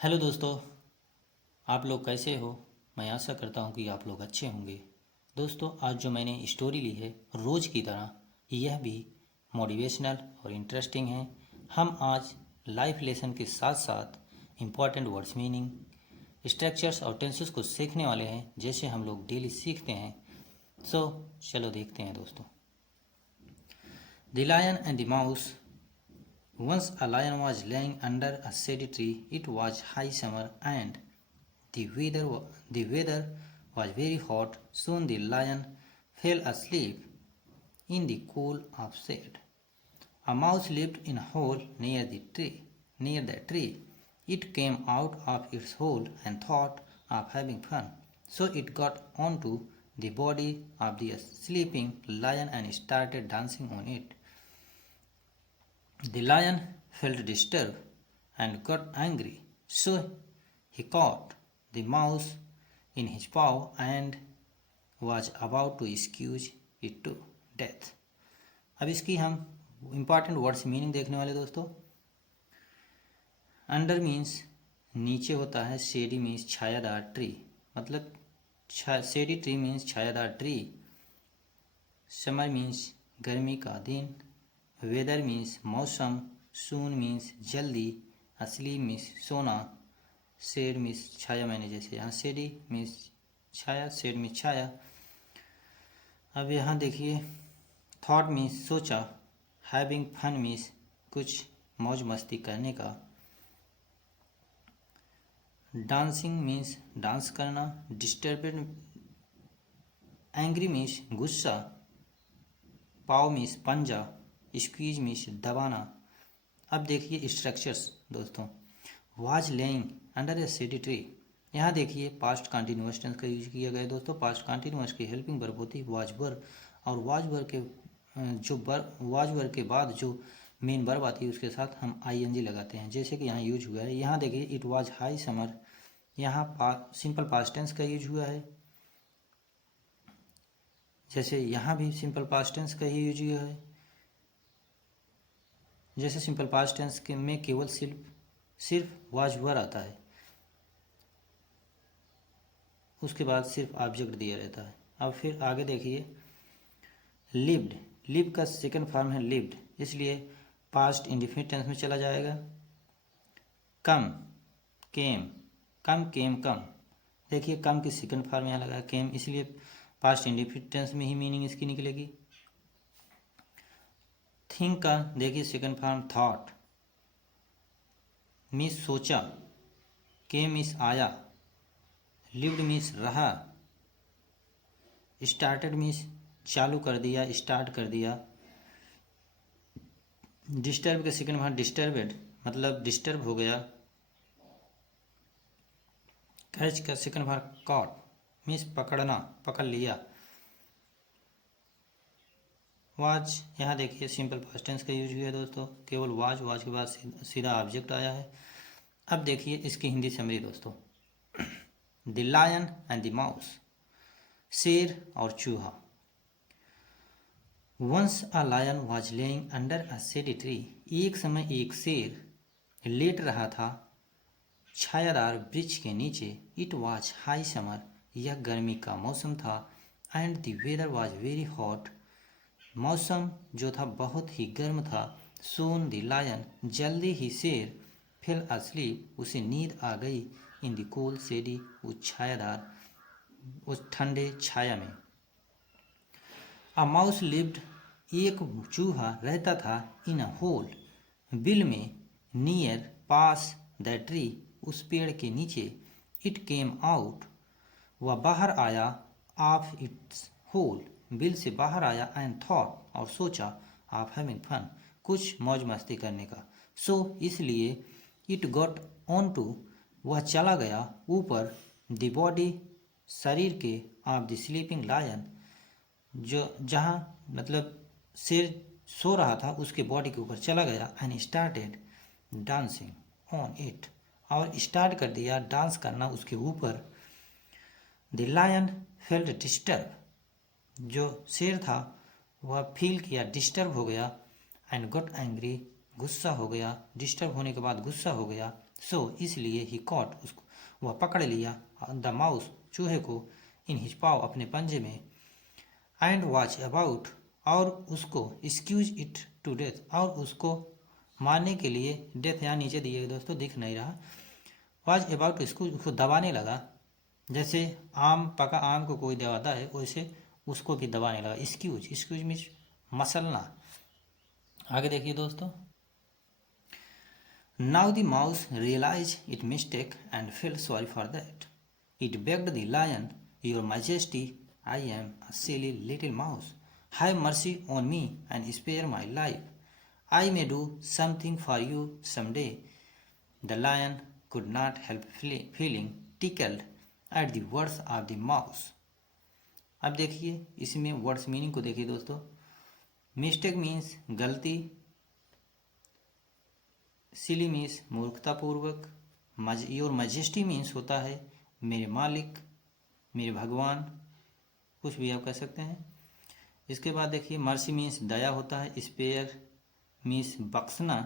Hello दोस्तों, आप लोग कैसे हो। मैं आशा करता हूँ कि आप लोग अच्छे होंगे। दोस्तों, आज जो मैंने स्टोरी ली है रोज़ की तरह, यह भी मोटिवेशनल और इंटरेस्टिंग है। हम आज लाइफ लेसन के साथ साथ इम्पॉर्टेंट वर्ड्स मीनिंग, स्ट्रक्चर्स और टेंसेस को सीखने वाले हैं, जैसे हम लोग डेली सीखते हैं। सो चलो देखते हैं दोस्तों। The lion and the mouse. Once a lion was lying under a shady tree. It was high summer and the weather was very hot. Soon the lion fell asleep in the cool of shade. A mouse lived in a hole near the tree. Near the tree, it came out of its hole and thought of having fun. So it got onto the body of the sleeping lion and started dancing on it. The lion felt disturbed and got angry, so he caught the mouse in his paw and was about to squeeze it to death. अब इसकी हम important words meaning देखने वाले दोस्तों। Under means नीचे होता है, shady means छायादार ट्री, मतलब शेडी ट्री मीन्स छायादार ट्री। समर मीन्स गर्मी का दिन। वेदर मीन्स मौसम। सून मीन्स जल्दी। असली मीन्स सोना। शेड मीन्स छाया, मैंने जैसे यहाँ शेडी मीन्स छाया, शेड मीन्स छाया। अब यहाँ देखिए, थॉट मीन्स सोचा। हैविंग फन मीन्स कुछ मौज मस्ती करने का। डांसिंग मीन्स डांस करना। डिस्टर्बेड, एंग्री मीन्स गुस्सा। पाव मीन्स पंजा। स्क्वीज मीन्स दबाना। अब देखिए स्ट्रक्चर्स दोस्तों। Was laying under A shady tree, यहाँ देखिए पास्ट कंटिन्यूअस टेंस का यूज किया गया है दोस्तों। पास्ट कंटिन्यूअस की हेल्पिंग वर्ब होती है वाज वर, और वाज वर के वाज वर के बाद जो मेन वर्ब आती है उसके साथ हम आईएनजी लगाते हैं, जैसे कि यहाँ यूज हुआ है। यहाँ देखिए इट वाज हाई समर, यहाँ सिंपल पास्ट टेंस का यूज हुआ है, जैसे यहाँ भी सिंपल पास्ट टेंस का ही यूज हुआ है। जैसे सिंपल पास्ट टेंस के में केवल सिर्फ वाज वर आता है, उसके बाद सिर्फ ऑब्जेक्ट दिया रहता है। अब फिर आगे देखिए, लिव्ड, लिव का सेकंड फॉर्म है लिव्ड, इसलिए पास्ट इंडिफिनिट टेंस में चला जाएगा। कम, केम, कम केम कम, देखिए कम की सेकंड फॉर्म यहाँ लगा केम, इसलिए पास्ट इंडिफिनिट टेंस में ही मीनिंग इसकी निकलेगी। थिंक का देखिए सेकंड फॉर्म थॉट, मीन्स सोचा। केम मीन्स आया। लिव्ड मीन्स रहा। स्टार्टेड मीन्स चालू कर दिया, स्टार्ट कर दिया। डिस्टर्ब का सेकंड फॉर्म डिस्टर्बेड, मतलब डिस्टर्ब हो गया। कैच का सेकंड फॉर्म कॉट, मीन्स पकड़ना, पकड़ लिया। वाज, यहाँ देखिए सिंपल पास्ट टेंस का यूज हुआ है दोस्तों, केवल वाज, वाज के बाद सीधा ऑब्जेक्ट आया है। अब देखिए इसकी हिंदी समरी दोस्तों। The lion and the mouse, शेर और चूहा। Once a lion was laying under a shady tree, एक समय एक शेर लेट रहा था छायादार वृक्ष के नीचे। इट वाज हाई समर, यह गर्मी का मौसम था। And the weather was very hot, मौसम जो था बहुत ही गर्म था। सून द लायन, जल्दी ही शेर। फिल असलीप, उसे नींद आ गई। इन द कूल शेडी, उस छायादार, उस ठंडे छाया में। अ माउस लिव्ड, एक चूहा रहता था। इन अ होल, बिल में। Near, pass. द ट्री, उस पेड़ के नीचे। इट केम आउट, वह बाहर आया। ऑफ इट्स होल, बिल से बाहर आया। एंड थॉट, और सोचा। ऑफ हैविंग फन, कुछ मौज मस्ती करने का। सो इसलिए, इट गॉट ऑन टू, वह चला गया ऊपर। द बॉडी, शरीर के। ऑफ द स्लीपिंग लायन, जो जहाँ मतलब शेर सो रहा था उसके बॉडी के ऊपर चला गया। And started dancing on it, और स्टार्ट कर दिया डांस करना उसके ऊपर। द लायन फेल्ट डिस्टर्ब, जो शेर था वह फील किया, डिस्टर्ब हो गया। एंड गॉट एंग्री, गुस्सा हो गया। डिस्टर्ब होने के बाद गुस्सा हो गया। सो इसलिए ही कॉट उसको वह पकड़ लिया द माउस चूहे को इन हिज पाव अपने पंजे में एंड वॉच अबाउट और उसको एक्सक्यूज इट टू डेथ और उसको मारने के लिए डेथ यहाँ नीचे दिए गए दोस्तों दिख नहीं रहा वॉच अबाउट उसको दबाने लगा जैसे आम पका आम को कोई दबाता है वैसे उसको भी दबाने लगा एक्सक्यूज एक्सक्यूज मीन्स मसलना। आगे देखिए दोस्तों now the mouse realize it mistake and feel sorry for that it begged the lion your majesty I am a silly little mouse have mercy on me and spare my life I may do something for you someday the lion could not help feeling tickled at the words of the mouse। अब देखिए इसमें words meaning को देखिए दोस्तों mistake means गलती सिली means मूर्खतापूर्वक your majesty means होता है मेरे मालिक मेरे भगवान कुछ भी आप कह सकते हैं। इसके बाद देखिए मर्सी मीन्स दया होता है स्पेयर मीन्स बख्शना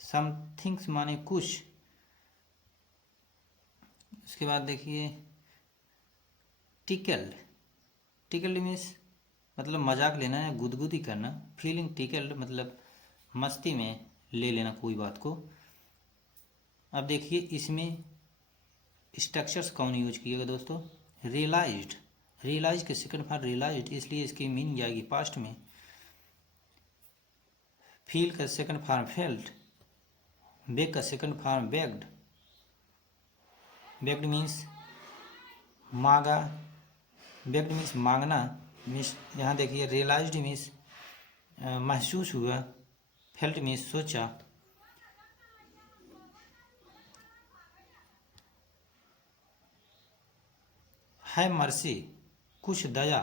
समथिंग्स माने कुछ। उसके बाद देखिए टिकल्ड टिकल्ड मीन्स मतलब मजाक लेना या गुदगुदी करना फीलिंग टिकल्ड मतलब मस्ती में ले लेना कोई बात को। अब देखिए इसमें स्ट्रक्चर्स कौन यूज किया गया दोस्तों रियलाइज्ड रियलाइज के सेकंड फॉर्म रियलाइज्ड इसलिए इसकी मीनिंग जाएगी पास्ट में फील का सेकंड फॉर्म फेल्ट बेग का second form bagged bagged means मांगा बेग्ड मीन्स मांगना मीन्स यहाँ देखिए रियलाइज्ड मीन्स महसूस हुआ फेल्ट मीन्स सोचा। है मर्सी कुछ दया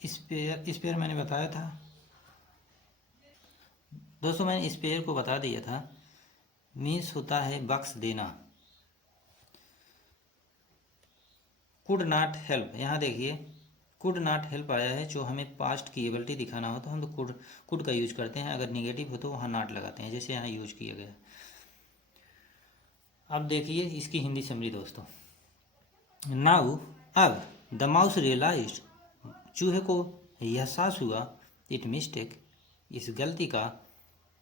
स्पेयर मैंने बताया था दोस्तों मैंने स्पेयर को बता दिया था मीन्स होता है बख्श देना। कुड नॉट हेल्प यहाँ देखिए कुड नॉट हेल्प आया है जो हमें पास्ट की एबिलिटी दिखाना हो तो हम तो कुड का यूज करते हैं अगर निगेटिव हो तो वहाँ नॉट लगाते हैं जैसे यहाँ यूज किया गया। अब देखिए इसकी हिंदी समरी दोस्तों नाउ अब द माउस रियलाइज्ड चूहे को एहसास हुआ इट मिस्टेक इस गलती का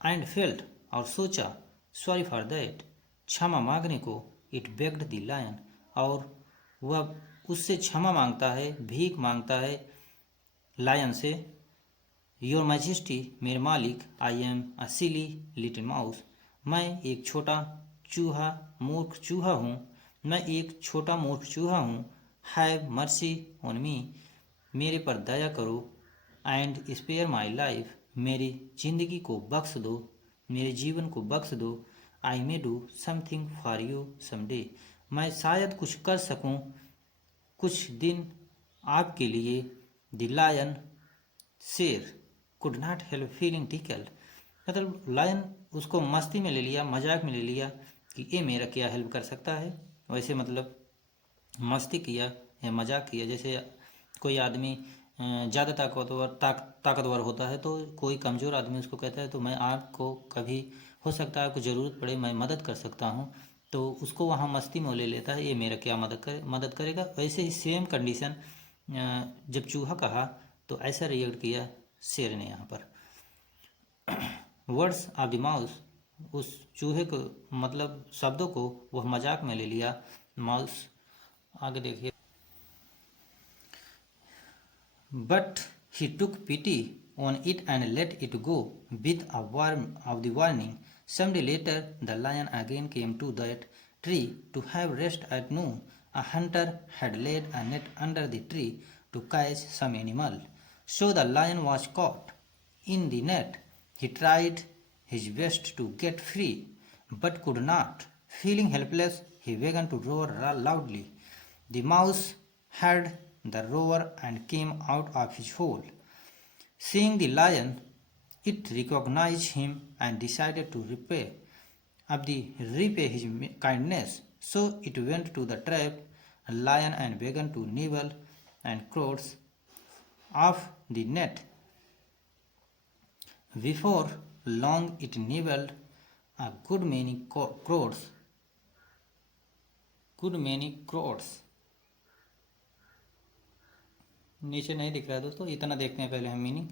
एंड फेल्ट और सोचा सॉरी फॉर दैट क्षमा मांगने को इट बेग्ड द लायन और वह उससे क्षमा मांगता है भीख मांगता है लायन से योर मैजेस्टी मेरे मालिक आई am a silly little mouse मैं एक छोटा चूहा मूर्ख चूहा हूँ मैं एक छोटा मूर्ख चूहा हूँ हैव मर्सी ऑन मी मेरे पर दया करो एंड स्पेयर माई लाइफ मेरी जिंदगी को बख्श दो मेरे जीवन को बख्श दो I may do something for you someday मैं शायद कुछ कर सकूं कुछ दिन आपके लिए द लायन शेर could not help feeling tickled मतलब लायन उसको मस्ती में ले लिया मजाक में ले लिया कि ये मेरा क्या हेल्प कर सकता है वैसे मतलब मस्ती किया या मजाक किया जैसे कोई आदमी ज़्यादा ताकतवर होता है तो कोई कमज़ोर आदमी उसको कहता है तो मैं आपको कभी हो सकता है आपको ज़रूरत पड़े मैं मदद कर सकता हूँ तो उसको वहाँ मस्ती में ले लेता है ये मेरा क्या मदद करेगा। वैसे ही सेम कंडीशन जब चूहा कहा तो ऐसा रिएक्ट किया शेर ने यहाँ पर। वर्ड्स ऑफ द माउस उस चूहे को मतलब शब्दों को वह मजाक में ले लिया माउस। आगे देखिए but he took pity on it and let it go with a warning. Some day later, the lion again came to that tree to have rest at noon. A hunter had laid a net under the tree to catch some animal. So the lion was caught in the net. He tried his best to get free, but could not. Feeling helpless, he began to roar loudly. The mouse heard the roar and came out of his hole. Seeing the lion, it recognized him and decided to repay his kindness. So it went to the trapped lion and began to nibble and crawls off the net. Before long, it nibbled a good many crores। नीचे नहीं दिख रहा है दोस्तों, इतना देखते हैं पहले हम मीनिंग।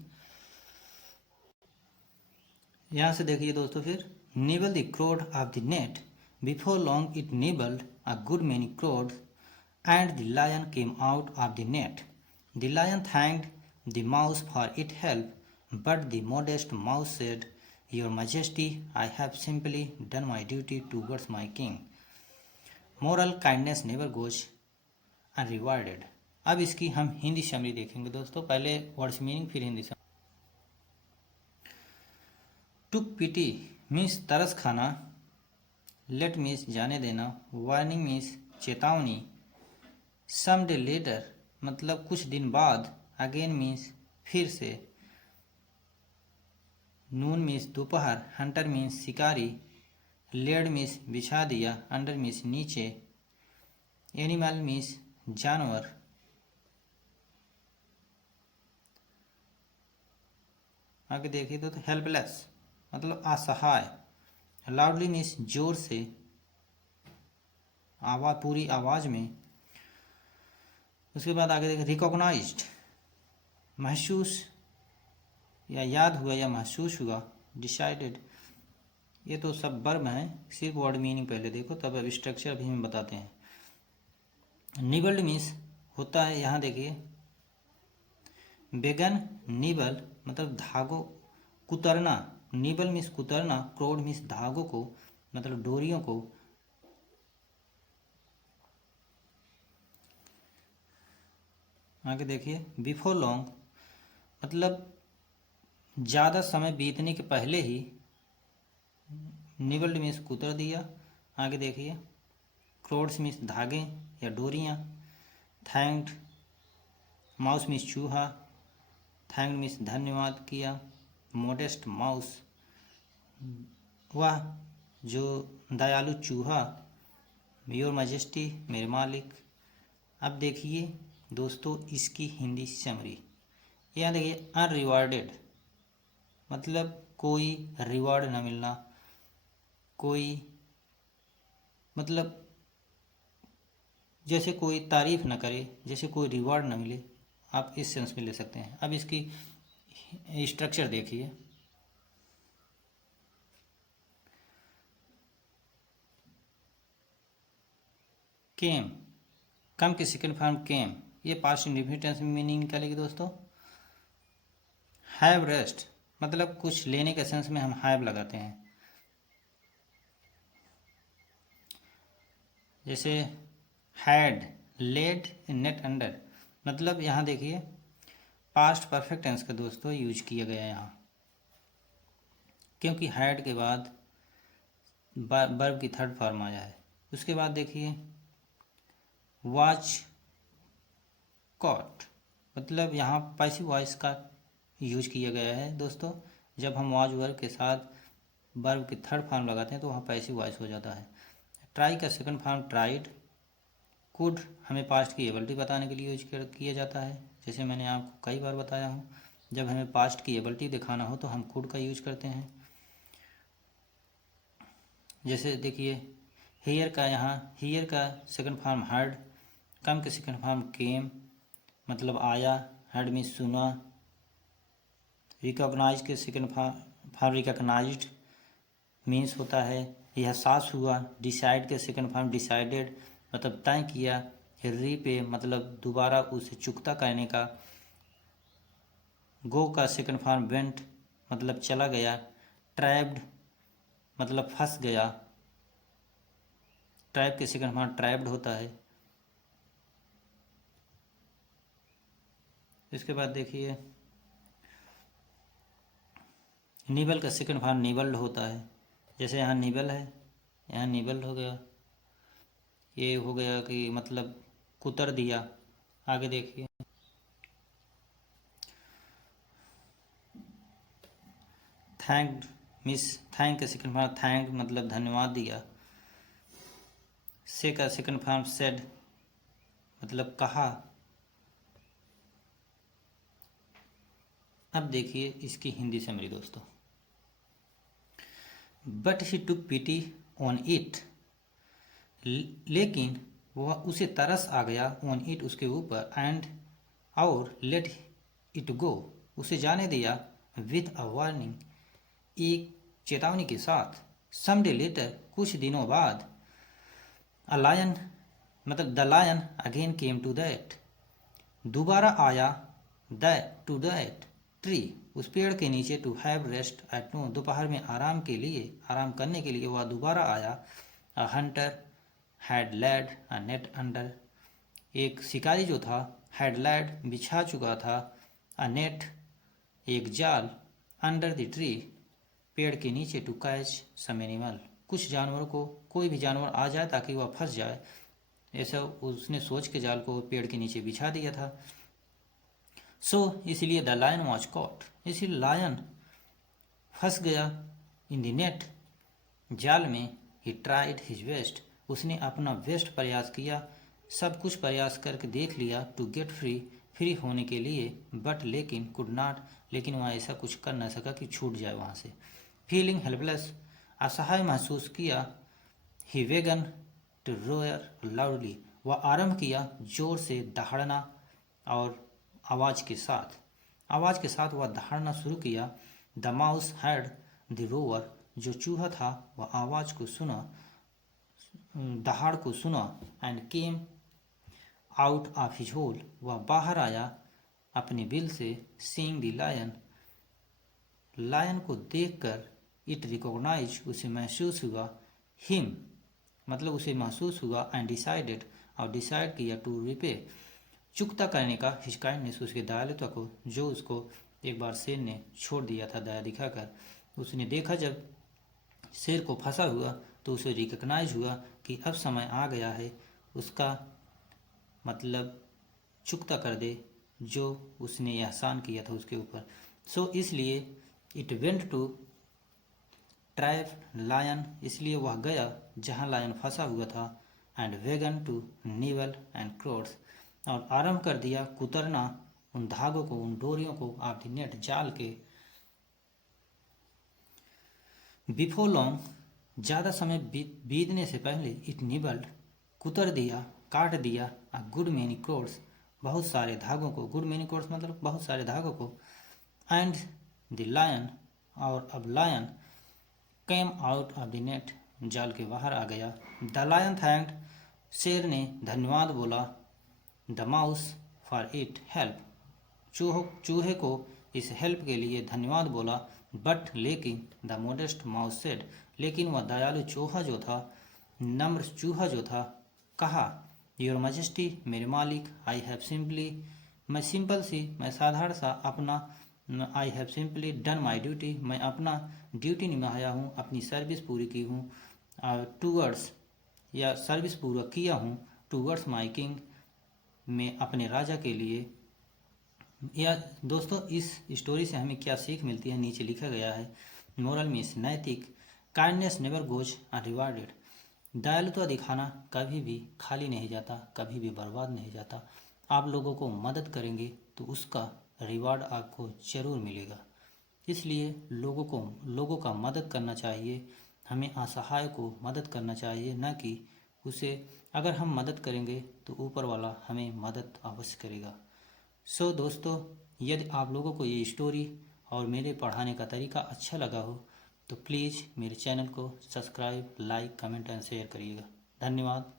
यहाँ से देखिए दोस्तों, फिर nibble the crowd of the net। Before long it nibbled a good many crowds, and the lion came out of the net। The lion thanked the mouse for its help, but the modest mouse said, Your Majesty, I have simply done my duty towards my king। Moral: kindness never goes अनरिवार्डेड। अब इसकी हम Hindi summary देखेंगे दोस्तों, पहले words meaning फिर Hindi summary. टुक पिटी means तरस खाना, late means जाने देना, वार्निंग मीन्स चेतावनी, सम डे लेटर मतलब कुछ दिन बाद, अगेन मीन्स फिर से, नून मीन्स दोपहर, हंटर मीन्स शिकारी, लेड मीन्स बिछा दिया, अंडर मीन्स नीचे, एनिमल मीन्स जानवर, आगे देखिए तो हेल्पलेस मतलब असहाय, लाउडली मीन्स जोर से, आवाज पूरी आवाज में। उसके बाद आगे देखिए रिकॉग्नाइज्ड महसूस या याद हुआ या महसूस हुआ, डिसाइडेड। ये तो सब वर्ब हैं, सिर्फ वर्ड मीनिंग पहले देखो, तब अब स्ट्रक्चर अभी हम बताते हैं। निबल्ड मीन्स होता है, यहाँ देखिए बेगन निबल मतलब धागों कुतरना, निबल मीन्स कुतरना, क्रोड मीन्स धागों को मतलब डोरियों को। आगे देखिए बिफोर लॉन्ग मतलब ज़्यादा समय बीतने के पहले ही, निबल्ड मीन्स कुतर दिया। आगे देखिए क्रोड्स मीन्स धागे या डोरियाँ, थैंक्ड माउस मीन्स चूहा, थैंक्ड मीन्स धन्यवाद किया, मोडेस्ट माउस वह जो दयालु चूहा, योर मैजेस्टी मेरे मालिक। अब देखिए दोस्तों इसकी हिंदी समरी। यहाँ देखिए अनरिवार्डेड मतलब कोई रिवार्ड न मिलना, कोई मतलब जैसे कोई तारीफ न करे, जैसे कोई रिवार्ड न मिले, आप इस सेंस में ले सकते हैं। अब इसकी स्ट्रक्चर देखिए, केम कम की सेकंड फॉर्म केम, ये पास्ट इंडेफिनिट टेंस में मीनिंग निकालेगी दोस्तों। हैव रेस्ट मतलब कुछ लेने के सेंस में हम हैव लगाते हैं, जैसे हैड लेड नेट अंडर मतलब यहाँ देखिए पास्ट परफेक्ट टेंस का दोस्तों यूज किया गया है यहाँ, क्योंकि हैड के बाद वर्ब की थर्ड फॉर्म आया है। उसके बाद देखिए वॉच कॉट मतलब यहाँ पैसिव वॉइस का यूज किया गया है दोस्तों। जब हम वॉच वर्ब के साथ वर्ब की थर्ड फॉर्म लगाते हैं तो वहाँ पैसिव वॉइस हो जाता है। ट्राई का सेकंड फॉर्म ट्राइड, कुड हमें पास्ट की एबिलिटी बताने के लिए यूज किया जाता है, जैसे मैंने आपको कई बार बताया हूँ। जब हमें पास्ट की एबिलिटी दिखाना हो तो हम कुड का यूज करते हैं। जैसे देखिए हियर का, यहाँ हियर का सेकंड फॉर्म हर्ड, कम के सेकंड फॉर्म केम मतलब आया, हर्ड में सुना। रिकॉग्नाइज के सेकंड फॉर्म रिकॉग्नाइज्ड मीन्स होता है यह एहसास हुआ। डिसाइड के सेकंड फॉर्म डिसाइडेड मतलब तय किया। रीपे मतलब दोबारा उसे चुकता करने का। गो का सेकंड फॉर्म वेंट मतलब चला गया। ट्रैप्ड मतलब फंस गया, ट्रैप के सेकंड फॉर्म ट्रैप्ड होता है। इसके बाद देखिए निबल का सेकंड फॉर्म निबल्ड होता है, जैसे यहाँ निबल है, यहाँ निबल्ड हो गया। ये हो गया कि मतलब कुतर दिया। आगे देखिए थैंक्ड मिस, थैंक का सेकंड फॉर्म थैंक मतलब धन्यवाद दिया। से का सेकंड फॉर्म सेड मतलब कहा। अब देखिए इसकी हिंदी समरी दोस्तों। But he took pity on it, लेकिन वह उसे तरस आ गया ऑन इट उसके ऊपर, एंड और लेट इट गो उसे जाने दिया, विथ अ वार्निंग एक चेतावनी के साथ। सम डे लेटर कुछ दिनों बाद, अ लायन मतलब the lion again came to that, दोबारा आया टू दैट ट्री उस पेड़ के नीचे, to have rest at noon दोपहर में आराम करने के लिए वह दोबारा आया। A hunter had laid a net under, एक शिकारी जो था, हैड लैड बिछा चुका था, अ नेट एक जाल, अंडर द ट्री पेड़ के नीचे, टू कैच सम एनिमल कुछ जानवरों को, कोई भी जानवर आ जाए ताकि वह फंस जाए, ऐसा उसने सोच के जाल को पेड़ के नीचे बिछा दिया था। इसलिए द लायन वॉज कॉट, इसलिए लायन फंस गया इन द नेट जाल में। ही ट्राइड हिज बेस्ट, उसने अपना बेस्ट प्रयास किया, सब कुछ प्रयास करके देख लिया, टू गेट फ्री होने के लिए, बट लेकिन कुड नॉट, लेकिन वह ऐसा कुछ कर न सका कि छूट जाए वहाँ से। फीलिंग हेल्पलेस, असहाय महसूस किया, ही वेगन टू रोयर लाउडली, वह आरंभ किया जोर से दहाड़ना और आवाज़ के साथ वह दहाड़ना शुरू किया। The mouse had the rover, जो चूहा था वह आवाज़ को सुना, दहाड़ को सुना, and came out of his hole, वह बाहर आया अपने बिल से, सीइंग द लायन को देखकर, इट रिकॉग्नाइज उसे महसूस हुआ, हिम मतलब उसे महसूस हुआ, एंड डिसाइडेड और डिसाइड किया, टू रिपे चुकता करने का, हिज काइंडनेस उसके दयालुता को, जो उसको एक बार शेर ने छोड़ दिया था दया दिखाकर। उसने देखा जब शेर को फंसा हुआ तो उसे रिकग्नाइज हुआ कि अब समय आ गया है उसका मतलब चुकता कर दे जो उसने एहसान किया था उसके ऊपर। इसलिए it went to trap lion, इसलिए वह गया जहाँ लायन फंसा हुआ था, and began to nibble and cords, और आरंभ कर दिया कुतरना उन धागों को, उन डोरियों को, ऑफ द नेट जाल के। बिफोर लॉन्ग, ज़्यादा समय बीतने से पहले, इट निबल्ड कुतर दिया, काट दिया, अ गुड मैनी क्रोड्स बहुत सारे धागों को, गुड मैनी क्रोड्स मतलब बहुत सारे धागों को, एंड द लायन और अब lion came out of the net जाल के बाहर आ गया। द लायन थैंक्ड, शेर ने धन्यवाद बोला, the mouse for it help, चूहे को इस हेल्प के लिए धन्यवाद बोला, बट लेकिन द मोडेस्ट माउस सेड, लेकिन वह दयालु चूहा जो था, नम्र चूहा जो था, कहा, योर मैजेस्टी मेरे मालिक, आई हैव सिंपली मैं साधारण सा अपना, I have simply done my duty, मैं अपना ड्यूटी निभाया हूँ, अपनी सर्विस पूरी की हूँ, टूवर्ड्स या सर्विस पूरा किया हूँ, टूवर्ड्स माई किंग में अपने राजा के लिए। या दोस्तों इस स्टोरी से हमें क्या सीख मिलती है, नीचे लिखा गया है मोरल में इस नैतिक, काइंडनेस नेवर गोज अनरिवार्डेड, दयालुता दिखाना कभी भी खाली नहीं जाता, कभी भी बर्बाद नहीं जाता। आप लोगों को मदद करेंगे तो उसका रिवार्ड आपको ज़रूर मिलेगा, इसलिए लोगों का मदद करना चाहिए, हमें असहाय को मदद करना चाहिए, न कि उसे, अगर हम मदद करेंगे तो ऊपर वाला हमें मदद अवश्य करेगा। दोस्तों यदि आप लोगों को ये स्टोरी और मेरे पढ़ाने का तरीका अच्छा लगा हो तो प्लीज़ मेरे चैनल को subscribe, like, comment and share करिएगा। धन्यवाद।